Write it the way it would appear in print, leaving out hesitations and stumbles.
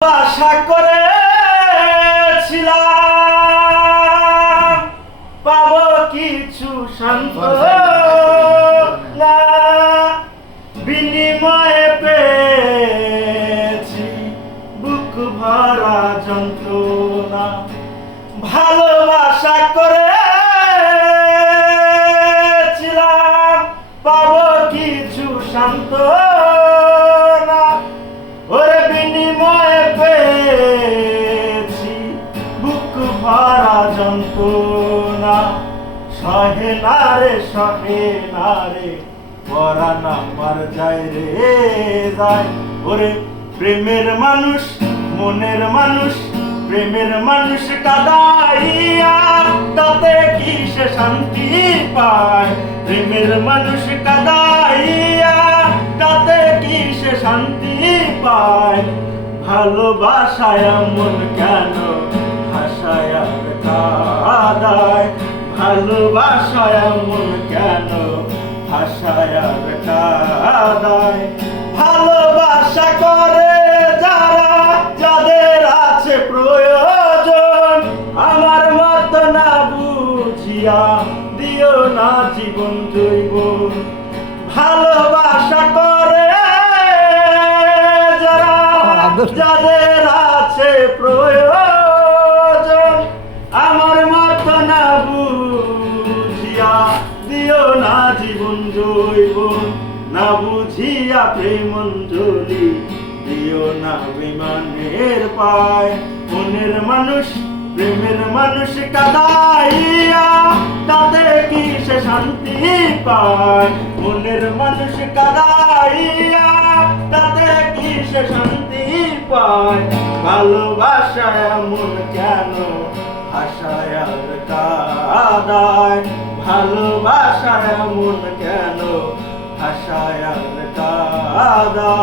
আশা করেছিলাম পাবো কিছু সান্ত্বনা, বিনিময়ে পেয়েছি বুক ভরা যন্ত্রণা। ভালোবাসা করেছিলাম পাবো কিছু সান্ত্বনা, ওরে বিনিময়ে পেয়েছি বুক ভরা যন্ত্রণা। সহে না রে পরাণ আমার যায় রে যায়, ওরে প্রেমের মানুষ মনের মানুষ, প্রেমের মানুষ কাদাইয়া তাতে কি সে শান্তি পায়। প্রেমের মানুষ কাদাইয়া তাতে কি সে শান্তি পায়। ভালোবাসায় মন কেন হাসায় আর কাদায়, ভালোবাসায় মন কেন হাসায় আর কাদায়। ভালোবাসা করে যারা যাদের আছে প্রয়োজন, আমার মত না বুঝিয়া দিও না জীবন জৈবন। ভালোবাসা করে যারা যাদের আছে প্রয়োজন, আমার মত না বুঝিয়া দিও না জীবন জৈবন। না বুঝিয়া প্রেমঞ্জলি দিও না বিমানের পায়। মনের মানুষ প্রেমের মানুষ কাদাইয়া তাতে কি সে শান্তি পায়। মনের মানুষ কাদাইয়া তাতে কি সে শান্তি পায়। ভালোবাসায় মন কেন হাসায় আর কাদায়, ভালোবাসায় মন কেন হাসায় আর কাদায়।